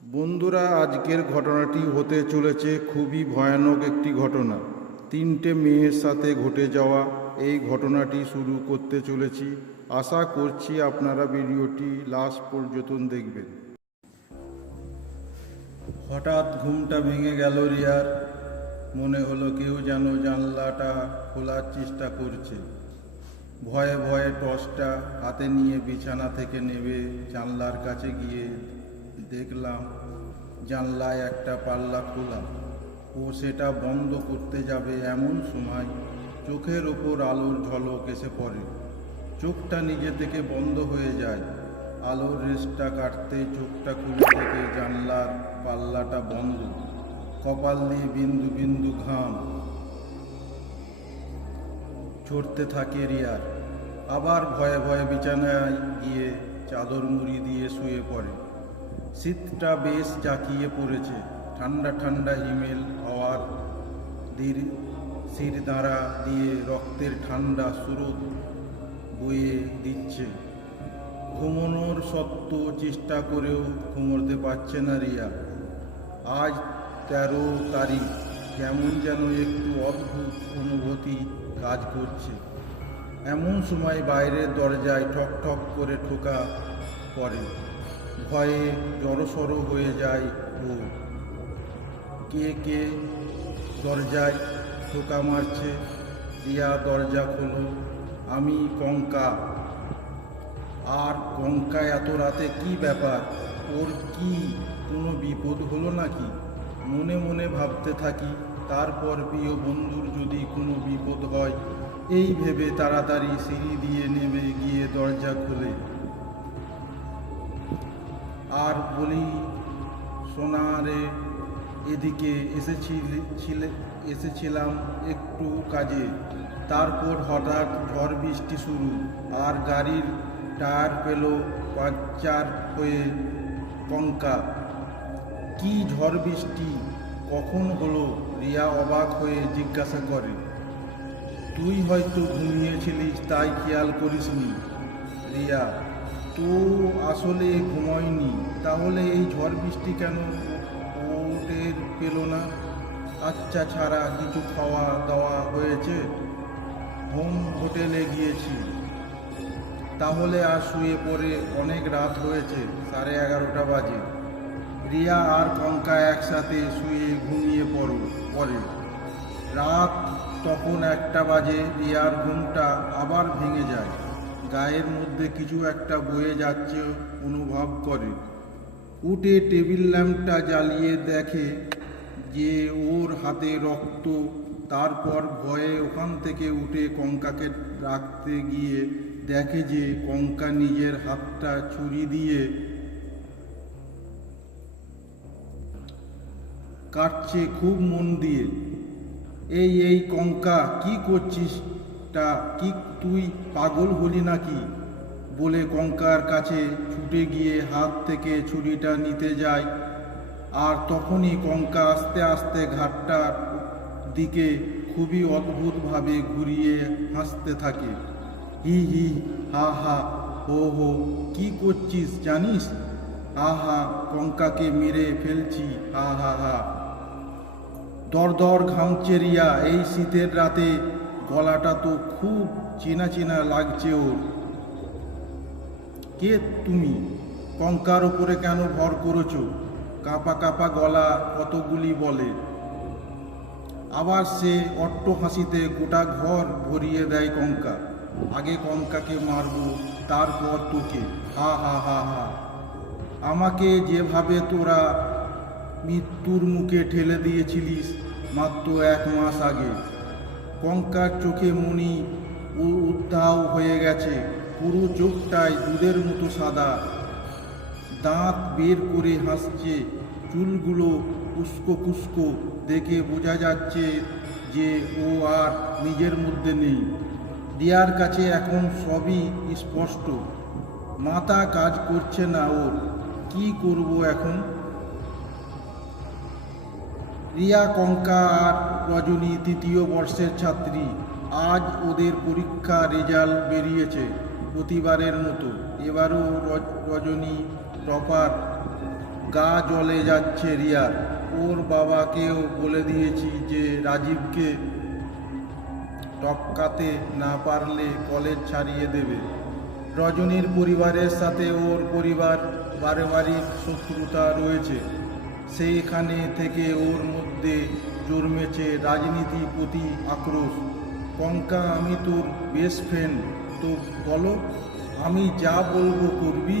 বন্ধুরা, আজকের ঘটনাটি হতে চলেছে খুবই ভয়ানক একটি ঘটনা। তিনটে মেয়ের সাথে ঘটে যাওয়া এই ঘটনাটি শুরু করতে চলেছি। আশা করছি আপনারা ভিডিওটি লাস্ট পর্যন্ত দেখবেন। হঠাৎ ঘুমটা ভেঙে গেল রিয়ার। মনে হলো কেউ যেন জানলাটা খোলার চেষ্টা করছে। ভয়ে ভয়ে টর্চটা হাতে নিয়ে বিছানা থেকে নেবে জানলার কাছে গিয়ে দেখলাম, জানলায় একটা পাল্লা খোলা ও সেটা বন্ধ করতে যাবে এমন সময় চোখের ওপর আলোর ঝলক এসে পড়ে। চোখটা নিজে থেকে বন্ধ হয়ে যায়। আলোর রেসটা কাটতে চোখটা খুলে থেকে জানলার পাল্লাটা বন্ধ। কপাল দিয়ে বিন্দু বিন্দু ঘাম। ছড়তে থাকে রিয়ার। আবার ভয়ে ভয়ে বিছানায় গিয়ে চাদর মুড়ি দিয়ে শুয়ে পড়ে। শীতটা বেশ জাকিয়ে পড়েছে। ঠান্ডা ঠান্ডা হিমেল হওয়ার ধীর শির দাঁড়া দিয়ে রক্তের ঠান্ডা স্রোত বয়ে দিচ্ছে। ঘুমানোর সত্ত্ব চেষ্টা করেও ঘুমোতে পারছে না রিয়া। আজ তেরো তারিখ, কেমন যেন একটু অদ্ভুত অনুভূতি কাজ করছে। এমন সময় বাইরের দরজায় ঠক ঠক করে ঠোকা পড়ে। ভয়ে জড়সড় হয়ে যায় ও। কে কে দরজায় ঠোকা মারছে? রিয়া দরজা খোলো। আমি কঙ্কা। আর কঙ্কা এত রাতে কি ব্যাপার? ওর কি কোনো বিপদ হলো নাকি? মনে মনে ভাবতে থাকি, তারপর প্রিয় বন্ধুর যদি কোনো বিপদ হয়, এই ভেবে তাড়াতাড়ি সিঁড়ি দিয়ে নেমে গিয়ে দরজা খুলে। আর বলি, সোনারে এদিকে এসেছিল এসেছিলাম একটু কাজে। তারপর হঠাৎ ঝড় বৃষ্টি শুরু, আর গাড়ির টায়ার পেল পাঞ্চার হয়ে কঙ্কা কি ঝড় বৃষ্টি, কখন হলো, রিয়া অবাক হয়ে জিজ্ঞাসা করে। তুই হয়তো ঘুমিয়েছিলিস, তাই খেয়াল করিসনি, রিয়া। তো আসলে ঘুমায়নি। তাহলে এই ঝড় বৃষ্টি কেন? ওটের পেল না। আচ্ছা ছাড়া কিছু খাওয়া দাওয়া হয়েছে? হোম হোটেলে গিয়েছি। তাহলে আর শুয়ে পড়ে অনেক রাত হয়েছে, সাড়ে এগারোটা বাজে। রিয়া আর কঙ্কা একসাথে শুয়ে ঘুমিয়ে পড়ো পড়ে রাত তখন একটা বাজে, রিয়ার ঘুমটা আবার ভেঙে যায়। গায়ের মধ্যে কিছু একটা বয়ে যাচ্ছে অনুভব করে। উঠে টেবিল ল্যাম্পটা জ্বালিয়ে দেখে যে ওর হাতে রক্ত। তারপর ভয়ে ওখান থেকে উঠে কঙ্কাকে রাখতে গিয়ে দেখে যে কঙ্কা নিজের হাতটা ছুরি দিয়ে কাটছে খুব মন দিয়ে। এই এই কঙ্কা, কি করছিস তা কি তুই পাগল হলি নাকি? বলে কঙ্কার কাছে ছুটে গিয়ে হাত থেকে ছুরিটা নিতে যায়। আর তখনই কঙ্কা আস্তে আস্তে ঘাটটার দিকে খুবই অদ্ভুতভাবে ঘুরিয়ে হাসতে থাকে। হি হি, হা হা, হো হো, কি করছিস জানিস? হা হা, কঙ্কাকে মেরে ফেলছি, হা হা হা। দর দর ঘামছে রিয়া এই শীতের রাতে গলাটা তো খুব চেনা চেনা লাগছে ওর। কে তুমি? কঙ্কার ওপরে কেন ভর করেছ? কাপা কাপা গলা কতগুলি বলে। আবার সে অট্ট হাসিতে গোটা ঘর ভরিয়ে দেয় কঙ্কা। আগে কঙ্কাকে মারবো, তারপর তোকে। হা হা হা হা। আমাকে যেভাবে তোরা মৃত্যুর মুখে ঠেলে দিয়েছিলিস মাত্র এক মাস আগে। কঙ্কার চোখে মনি উদ্ধাও হয়ে গেছে। পুরো চোখটায় দুধের মতো সাদা। দাঁত বের করে হাসছে। চুলগুলো কুস্কো কুস্কো দেখে বোঝা যাচ্ছে যে ও আর নিজের মধ্যে নেই। রিয়ার কাছে এখন সবই স্পষ্ট। মাথা কাজ করছে না ওর। কি করব এখন? রিয়া কঙ্কা আর রজনী তৃতীয় বর্ষের ছাত্রী। আজ ওদের পরীক্ষা রেজাল্ট বেরিয়েছে প্রতিবারের মতো। এবারও রজ- রজনী টপার গা জলে যাচ্ছে রিয়ার। ওর বাবাকেও বলে দিয়েছি যে রাজীবকে টপকাতে না পারলে কলেজ ছাড়িয়ে দেবে। রজনীর পরিবারের সাথে ওর পরিবার পারিবারিক শত্রুতা রয়েছে। সেইখানে থেকে ওর মধ্যে জন্মেছে রাজনীতি প্রতি আক্রোশ। কঙ্কা আমি তোর বেস্ট ফ্রেন্ড তো বলো, আমি যা বলব করবি?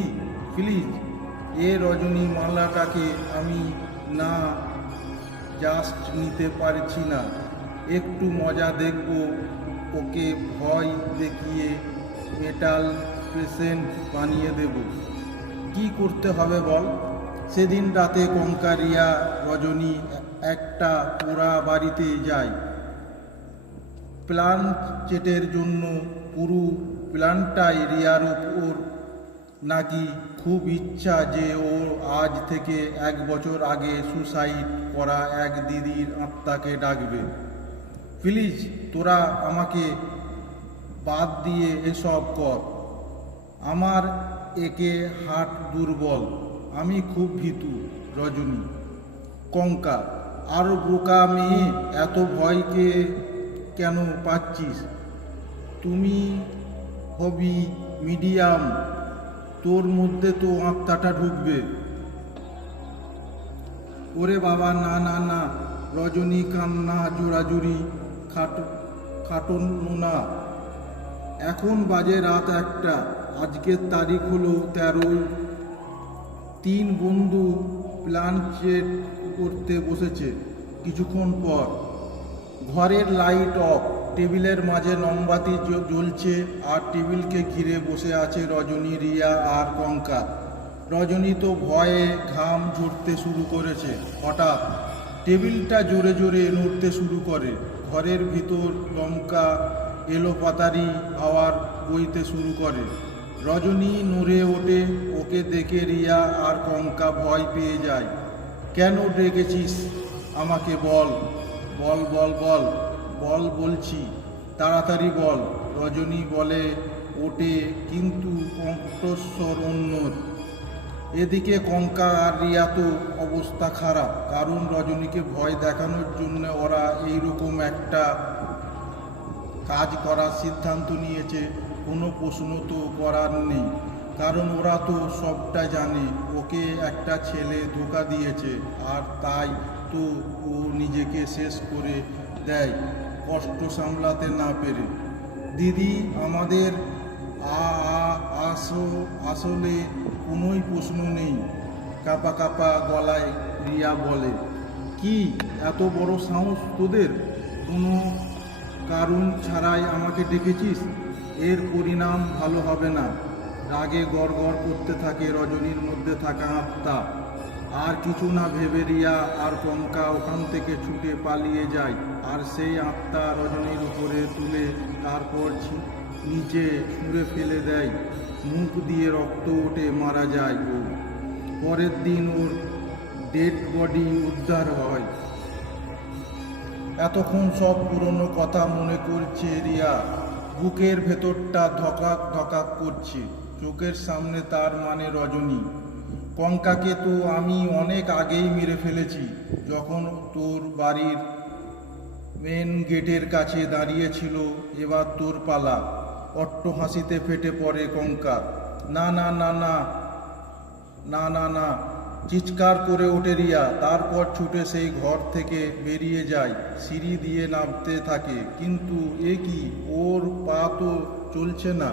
প্লিজ এ রজনী মালাটাকে আমি না জাস্ট নিতে পারছি না। একটু মজা দেখব, ওকে ভয় দেখিয়ে মেটাল পেশেন্ট বানিয়ে দেব। কি করতে হবে বল? সেদিন রাতে কঙ্কারিয়া রজনী একটা পোড়া বাড়িতে যায়। প্ল্যান চেটের জন্য পুরো প্ল্যানটাই রিয়ার ওপর নাকি খুব ইচ্ছা যে ও আজ থেকে এক বছর আগে সুসাইড করা এক দিদির আত্মাকে ডাকবে। প্লিজ তোরা আমাকে বাদ দিয়ে এসব কর। আমার একে হাট দুর্বল, আমি খুব ভীতু, রজনী। কঙ্কা আর বোকা মেয়ে, এত ভয়কে কেন পাচ্ছিস? তুমি হবি মিডিয়াম, তোর মধ্যে তো আত্মাটা ঢুকবে। ওরে বাবা, না না না রজনী কান্না জোড়াজুড়ি, খাট খাটন না এখন বাজে রাত একটা, আজকের তারিখ হলো তেরোই। তিন বন্ধু প্ল্যান চেট করতে বসেছে, কিছুক্ষণ পর। ঘরের লাইট অফ টেবিলের মাঝে মোমবাতি জ্ব- জ্বলছে আর টেবিলকে ঘিরে বসে আছে রজনী, রিয়া আর কঙ্কা। রজনী তো ভয়ে ঘাম ঝরতে শুরু করেছে। হঠাৎ টেবিলটা জোরে জোরে নড়তে শুরু করে। ঘরের ভিতর লঙ্কা, এলোপাতারি হাওয়ার বইতে শুরু করে। রজনী নড়ে ওঠে, ওকে দেখে রিয়া আর কঙ্কা ভয় পেয়ে যায়। কেন ডেকেছিস? আমাকে বল। বল বল বল। বল বলছি। তাড়াতাড়ি বল। রজনী বলে, ওটে কিন্তু কণ্ঠস্বর অন্যর। এদিকে কঙ্কা আর রিয়া তো অবস্থা খারাপ। কারণ রজনীকে ভয় দেখানোর জন্য ওরা এইরকম একটা কাজ করার সিদ্ধান্ত নিয়েছে। কোনো প্রশ্ন তো করার নেই। কারণ ওরা তো সবটা জানে। ওকে একটা ছেলে ধোকা দিয়েছে। আর তাই তো ও নিজেকে শেষ করে দেয়, কষ্ট সামলাতে না পেরে। দিদি, আমাদের আসো, আসলে কোনোই প্রশ্ন নেই, কাপা কাপা গলায় রিয়া বলে। কি, এত বড় সাহস তোদের? কোনো কারণ ছাড়াই আমাকে ডেকেছিস? এর পরিণাম ভালো হবে না। রাগে গড় করতে থাকে রজনীর মধ্যে থাকা আত্মা। আর কিছু না ভেবে রিয়া আর কঙ্কা ওখান থেকে ছুটে পালিয়ে যায়। আর সেই আত্মা রজনীর উপরে তুলে তারপর নিচে ছুঁড়ে ফেলে দেয়। মুখ দিয়ে রক্ত ওঠে, মারা যায় ও। পরের দিন ওর ডেড বডি উদ্ধার হয়। এতক্ষণ সব পুরনো কথা মনে করছে রিয়া। বুকের ভেতরটা ধকাক ধকাক করছে। চোখের সামনে তার মানে রজনী। কঙ্কাকে তো আমি অনেক আগেই মেরে ফেলেছি, যখন তোর বাড়ির মেন গেটের কাছে দাঁড়িয়েছিল, এবার তোর পালা। অট্ট হাসিতে ফেটে পড়ে কঙ্কা। না না না না না না না, চিৎকার করে ওঠে রিয়া, তারপর ছুটে সেই ঘর থেকে বেরিয়ে যায়, সিঁড়ি দিয়ে নামতে থাকে। কিন্তু এ কি? ওর পা তো চলছে না।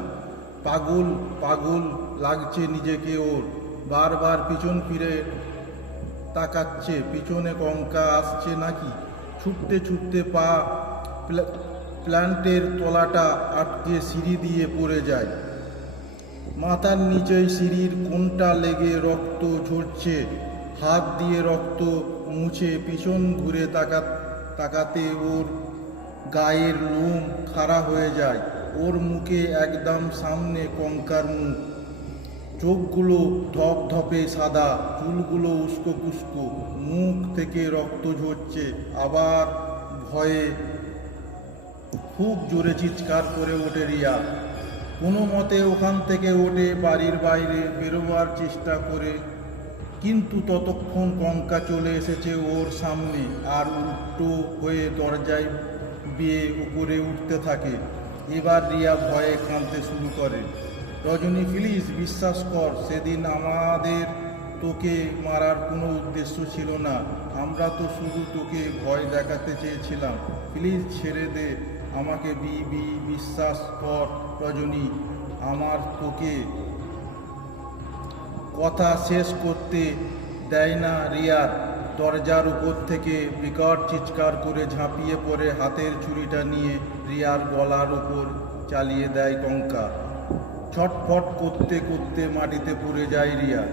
পাগল পাগল লাগছে নিজেকে ওর। বারবার পিছন ফিরে তাকাচ্ছে, পিছনে কঙ্কা আসছে নাকি? ছুটতে ছুটতে পা প্লা- প্ল্যান্টের তলাটা আটকে সিঁড়ি দিয়ে পড়ে যায়। মাথার নিচেই সিঁড়ির কোনটা লেগে রক্ত ঝরছে, হাত দিয়ে রক্ত মুছে পিছন ঘুরে তাকা, তাকাতে ওর গায়ের লোম খাড়া হয়ে যায়। ওর মুখে একদম সামনে কঙ্কার মুখ। চোখগুলো ধপ ধপে সাদা, চুলগুলো উস্কো কুস্কো মুখ থেকে রক্ত ঝরছে, আবার ভয়ে খুব জোরে চিৎকার করে ওঠে রিয়া। কোনো মতে ওখান থেকে ওঠে বাড়ির বাইরে বেরোবার চেষ্টা করে, কিন্তু ততক্ষণ কঙ্কা চলে এসেছে ওর সামনে আর উল্টো হয়ে দরজায় বিয়ে উপরে উঠতে থাকে। এবার রিয়া ভয়ে কাঁদতে শুরু করে। রজনী প্লিজ বিশ্বাস কর, সেদিন আমাদের তোকে মারার কোনো উদ্দেশ্য ছিল না। আমরা তো শুধু তোকে ভয় দেখাতে চেয়েছিলাম। প্লিজ ছেড়ে দে। আমাকে বি বি, বিশ্বাস কর, রজনী। আমার তোকে কথা শেষ করতে দেয় না রিয়ার। দরজার উপর থেকে বিকট চিৎকার করে ঝাঁপিয়ে পড়ে হাতের ছুরিটা নিয়ে রিয়ার গলার উপর চালিয়ে দেয় কঙ্কা ছটফট করতে করতে মাটিতে পড়ে যায় রিয়া।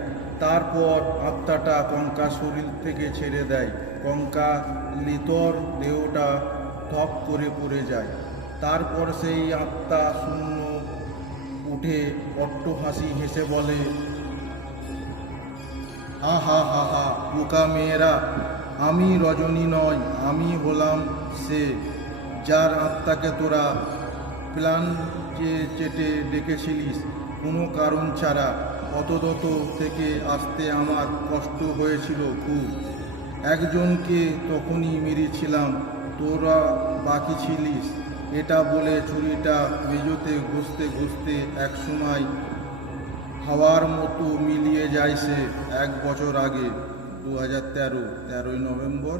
তারপর আত্মাটা কঙ্কা শরীর থেকে ছেড়ে দেয়। কঙ্কা লিতর দেহটা থপ করে পড়ে যায়। তারপর সেই আত্মা শূন্য উঠে অট্ট হাসি হেসে বলে হা হা হা হা বোকা মেয়েরা, আমি রজনী নয়, আমি হলাম সে, যার আত্মাকে তোরা প্ল্যান যে চেটে ডেকেছিলিস, কোনো কারণ ছাড়া অতদত থেকে আসতে আমার কষ্ট হয়েছিল খুব। একজনকে তখনই মেরেছিলাম, তোরা বাকি ছিলিস। এটা বলে ছুরিটা মেজোতে ঘুষতে ঘুষতে একসময় হাওয়ার মতো মিলিয়ে যায় সে এক বছর আগে, দু হাজার তেরো, তেরোই নভেম্বর।